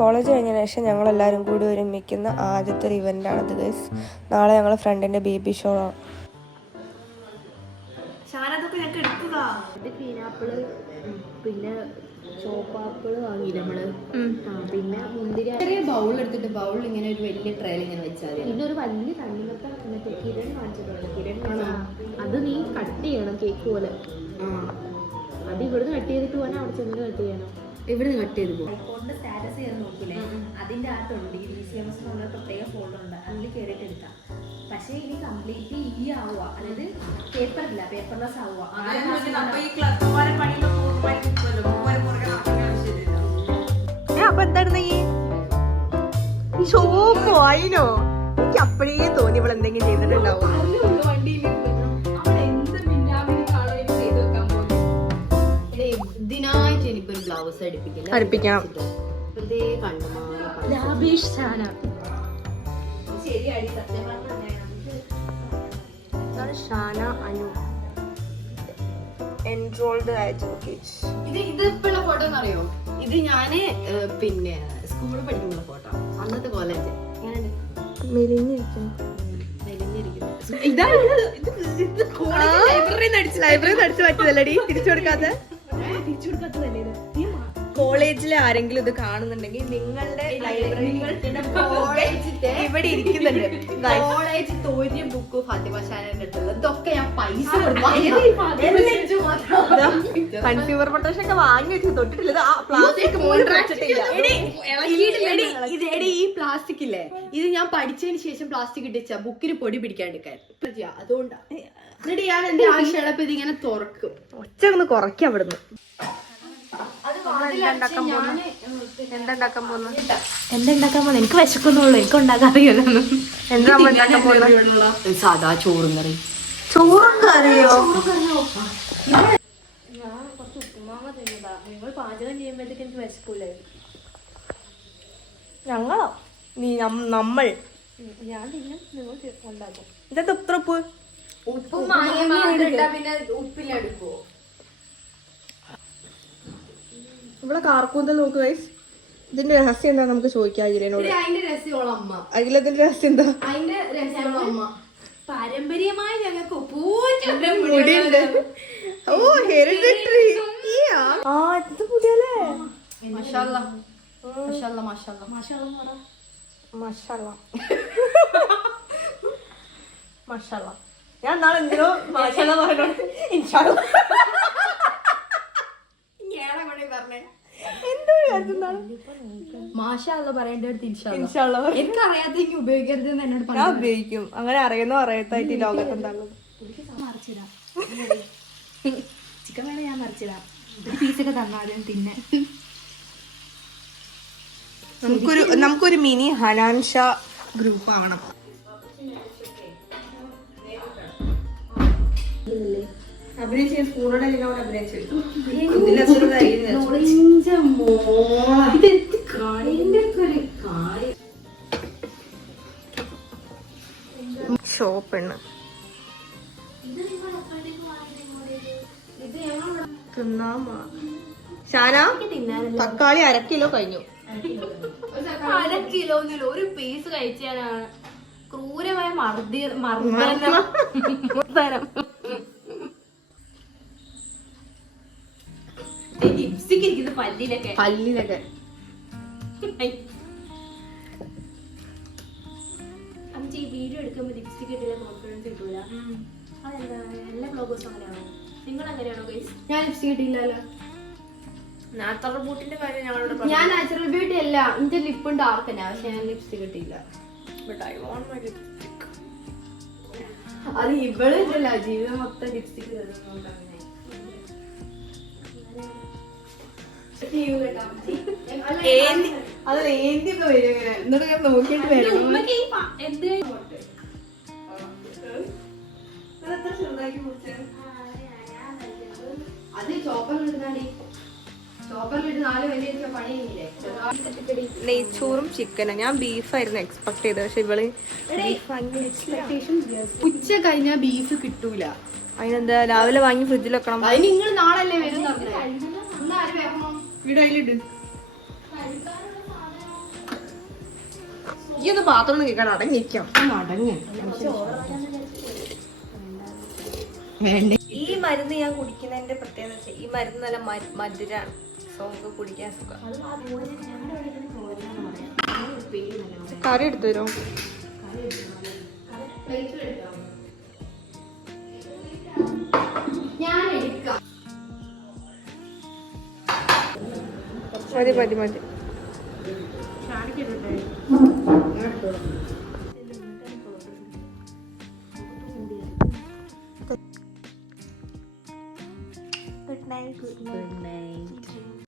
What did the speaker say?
College കഴിഞ്ഞതിന് ശേഷം ഞങ്ങളെല്ലാവരും കൂടി ഒരുമിക്കുന്ന ആദ്യത്തെ ഒരു ഇവൻ്റാണത് ഗൈസ്. നാളെ ഞങ്ങൾ ഫ്രണ്ടിൻ്റെ ബേബി ഷോ ആണ്. പിന്നെ ചോപ്പാപ്പിള് വാങ്ങി നമ്മള്, പിന്നെ മുന്തിരി ചെറിയ ബൗൾ എടുത്തിട്ട് ബൗളിൽ ഇങ്ങനെ ഒരു വലിയ ട്രയൽ ഇങ്ങനെ വെച്ചാൽ പിന്നെ ഒരു വലിയ തണ്ണിമത്ത മറ്റേ കിരൺ കാണിച്ചിട്ടുണ്ട്. കിരൺ അത് നീ കട്ട് ചെയ്യണം കേക്ക് പോലെ. അത് ഇവിടുന്ന് കട്ട് ചെയ്തിട്ട് പോകാൻ അവിടെ ചെന്നിട്ട് കട്ട് ചെയ്യണം. ഇവിടുന്ന് കട്ട് ചെയ്ത് പോകും. ഐഫോണിന്റെ സ്റ്റാറ്റസ് ചെയ്ത് നോക്കില്ലേ, അതിന്റെ അകത്തുണ്ട് ഈ DCMS എന്നുള്ള പ്രത്യേക ഫോൾഡർ ഉണ്ട്, അതിൽ കയറിയിട്ട് എടുക്കാം. പക്ഷേ ഇനി കംപ്ലീറ്റ് ഈ ആവുക, അതായത് പേപ്പറില്ല, പേപ്പർലെസ് ആവുക. അപ്പൊ എന്തായിരുന്നു ഈ ഷോപ്പോ അതിനോ? എനിക്ക് അപ്പോഴേ തോന്നി ഇവിടെ എന്തെങ്കിലും ചെയ്തിട്ടുണ്ടാവും. ഇതിനായിട്ട് എനിക്കൊരു ബ്ലൗസ് അടുപ്പിക്കണം. ഷാന അനു എൻറോൾഡ് ഇതിപ്പോഴുള്ള ഫോട്ടോ എന്ന് അറിയോ? ഇത് ഞാന് പിന്നെ സ്കൂളിൽ പഠിക്കുന്ന ഫോട്ടോ, അന്നത്തെ കോളേജ്. ലൈബ്രറി അടിച്ചു പറ്റിയതല്ലടി, തിരിച്ചു കൊടുക്കാത്തതല്ലേ? കോളേജിലെ ആരെങ്കിലും ഇത് കാണുന്നുണ്ടെങ്കിൽ നിങ്ങളുടെ ഇവിടെ ഇരിക്കുന്നുണ്ട്. കോളേജ് തോന്നിയ ബുക്ക് ഫാത്തിമശാന്റെ അടുത്തുള്ള ഇതൊക്കെ ഞാൻ പൈസ കൺസ്യൂമർ പ്രൊട്ടക്ഷൻ ഒക്കെ വാങ്ങി വെച്ച് തൊട്ടിട്ടില്ല. പ്ലാസ്റ്റിക് ഈ പ്ലാസ്റ്റിക് ഇല്ലേ, ഇത് ഞാൻ പഠിച്ചതിന് ശേഷം പ്ലാസ്റ്റിക് ഇട്ടിച്ച ബുക്കിന് പൊടി പിടിക്കാണ്ടിരിക്കാൻ. അതുകൊണ്ടാ. എന്നിട്ട് ഞാൻ എന്റെ ആവശ്യമുള്ളപ്പോ ഇതിങ്ങനെ തുറക്കും. ഒച്ച ഒന്ന് കുറയ്ക്കാം അവിടുന്ന്. എന്തുണ്ടാക്കാൻ പോകുന്നു? എനിക്ക് വിശക്കുന്നുള്ളൂ, എനിക്ക് ഉണ്ടാക്കാൻ അറിയാലോ. എന്താ ഉണ്ടാക്കാൻ പോകുന്നത്? സാധാ ചോറും കറി. ചോറും കറിയോ? ഞാൻ കുറച്ച് ഉപ്പുമാങ്ങ തിന്നതാ. നിങ്ങൾ പാചകം ചെയ്യുമ്പോഴത്തേക്ക് എനിക്ക് വിശക്കൂലേ? ഞങ്ങളോ? നമ്മൾ ഞാൻ തിന്നും, നിങ്ങൾ ഉണ്ടാക്കും. ഇതെന്താ ഇത്ര ഉപ്പ്? ഉപ്പും പിന്നെ ഉപ്പിലെടുക്കുവോ? ഇവിടെ കാർക്കൂന്തൽ നോക്ക് ഗൈസ്. ഇതിന്റെ രഹസ്യം എന്താ നമുക്ക് ചോദിക്കാം അഖിലനോട്. അതിന്റെ രഹസ്യമുള്ള അമ്മ. അഖിലത്തിന്റെ രഹസ്യം എന്താ? അതിന്റെ രഹസ്യമുള്ള അമ്മ. പാരമ്പര്യമായി ഞങ്ങൾക്ക് മുടിയുണ്ട്. ഓ ഹെറിഡിറ്ററി. ആ ഇത് മുടിയല്ലേ? മാഷാഅല്ലാ മാഷാഅല്ലാ മാഷാഅല്ലാ മാഷാഅല്ലാ മാഷാഅല്ലാ മാഷാഅല്ലാ. ഞാൻ നാളെ എന്തിനോ മാഷാഅല്ലാ പറഞ്ഞോണ്ട് ഇൻഷാഅല്ലാ മാഷാഅല്ലാ പറയേണ്ട അടുത്ത് ഇൻഷാഅല്ലാ. എനിക്കറിയാത്തെങ്കിൽ ഉപയോഗിക്കരുത് എന്ന് എന്നോട് പറഞ്ഞു. ഞാൻ ഉപയോഗിക്കും. അങ്ങനെ അറിയുന്നോ അറിയാത്തായിട്ട് ഈ ലോകത്ത് എന്താണുള്ളത്. മറിച്ചിടാം. ചിക്കൻ വേണം, ഞാൻ മറിച്ചിടാം. ഒരു പീസൊക്കെ തന്നാലും തിന്നെ. നമുക്കൊരു മിനി ഹനാൻഷ ഗ്രൂപ്പ് ആവണം. അഭിനയിച്ച സ്കൂളോടെ അഭിനയിച്ചു. ഷോപ്പെണ്ണ് ഷാന തക്കാളി 1/2 കിലോ കഴിഞ്ഞു. 1/2 കിലോന്നില്ല, ഒരു പീസ് കഴിച്ചാലാണ് ക്രൂരമായ മർദ്ദനം. ലിപ്സ്റ്റിക് ഇരിക്കുന്നത് പല്ലിലൊക്കെ. ഈ വീഡിയോ എടുക്കുമ്പോ ലിപ്സ്റ്റിക് ഇട്ടില്ല കോൺഫിഡൻസ് കിട്ടൂല. അതെന്താ? എല്ലാ ബ്ലോഗേഴ്സും അങ്ങനെയാണോ? നിങ്ങൾ അങ്ങനെയാണോ ഗൈസ്? ഞാൻ ലിപ്സ്റ്റിക് ഇട്ടില്ലല്ലോ. നാച്ചുറൽ ബ്യൂട്ടിന്റെ കാര്യം ഞങ്ങളോട് ഞാൻ നാച്ചുറൽ ബ്യൂട്ടി അല്ല, എന്റെ ലിപ്പും ഡാർക്ക് തന്നെ, പക്ഷെ ഞാൻ ലിപ്സ്റ്റിക് ഇട്ടില്ല. അത് ഇവളില്ല, ജീവിതം മൊത്തം ലിപ്സ്റ്റിക് നോക്കിട്ട് വരും. അത് ചോപ്പറിലിട്ട് 4 വലിയ പണിയില്ലേ? നെയ്ച്ചോറും ചിക്കനും. ഞാൻ ബീഫായിരുന്നു എക്സ്പെക്ട് ചെയ്തത്, പക്ഷെ ഇവള് ഉച്ച കഴിഞ്ഞാൽ ബീഫ് കിട്ടൂല. അതിനെന്താ രാവിലെ വാങ്ങി ഫ്രിഡ്ജിൽ വെക്കണം. നിങ്ങൾ നാളല്ലേ വരും. വീടയിലിട്ട് ഈ ഒന്ന് പാത്രം കേൾക്കണം അടങ്ങിയിരിക്കാം. ഈ മരുന്ന് ഞാൻ കുടിക്കുന്നതിന്റെ പ്രത്യേകത വെച്ചാൽ ഈ മരുന്ന് നല്ല മധുരാണ്. സോ നമുക്ക് കുടിക്കാൻ സുഖം. കറി എടുത്തു തരുമോ? മതി മതി മതി.